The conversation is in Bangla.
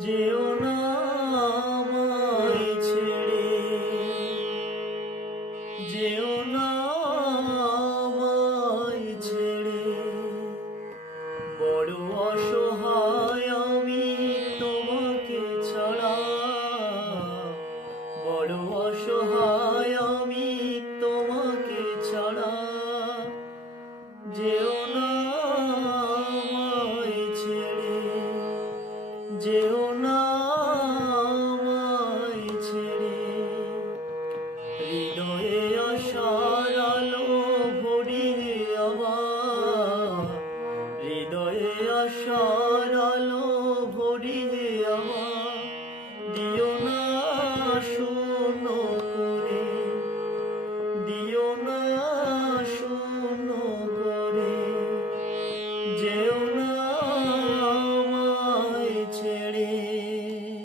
যেও না আমায় ছেড়ে, যেও না আমায় ছেড়ে। বড় অসহায় আমি তোমাকে ছাড়া, বড় অসহায় আমি তোমাকে ছাড়া। যেও না আমায় ছেড়ে, যেও না আমায় ছেড়ে। হৃদয়ে আশার আলো ভরিয়ে আবার, হৃদয়ে আশার আলো ভরিয়ে